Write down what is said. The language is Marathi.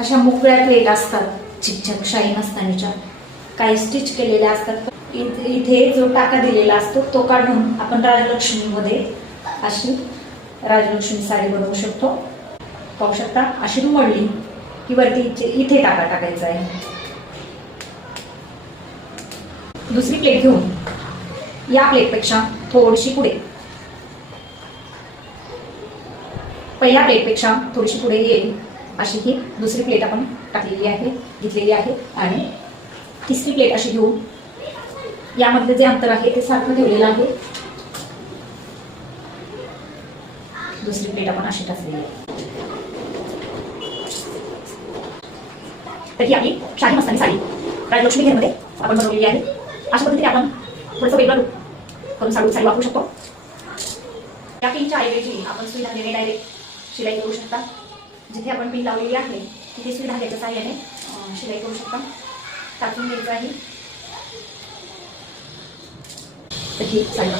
अशा मोकळ्या प्लेट असतात, झिकझक शाई नसतानीच्या, काही स्टिच केलेल्या असतात. इथे जो टाका दिलेला असतो तो काढून आपण राजलक्ष्मीमध्ये अशी राजलक्ष्मी साडी बनवू शकतो. पाहू शकता, अशी रुमडली की वरती इथे टाका टाकायचा आहे. दुसरी प्लेट घेऊन या प्लेटपेक्षा थोडीशी पुढे, पहिल्या प्लेटपेक्षा थोडीशी पुढे येईल अशी ही दुसरी प्लेट आपण टाकलेली आहे, घेतलेली आहे. आणि तिसरी प्लेट अशी घेऊन यामधले जे अंतर आहे ते सारखं ठेवलेलं आहे. दुसरी प्लेट आपण अशी टाकलेली आहे. तर ही आपली शाही मस्तानी साडी राजलक्ष्मी घेरमध्ये आपण बनवलेली आहे. अशा पद्धतीने आपण थोडंसं वेगळं लुक करून साडी वापरू शकतो. या पिनच्या ऐवजी आपण सुई धाग्याने डायरेक्ट शिलाई करू शकता. जिथे आपण पिन लावलेली आहे तिथे सुई धाग्याच्या साहाय्याने शिलाई करू शकता. टाकून घ्यायचं आहे. तर ही साडी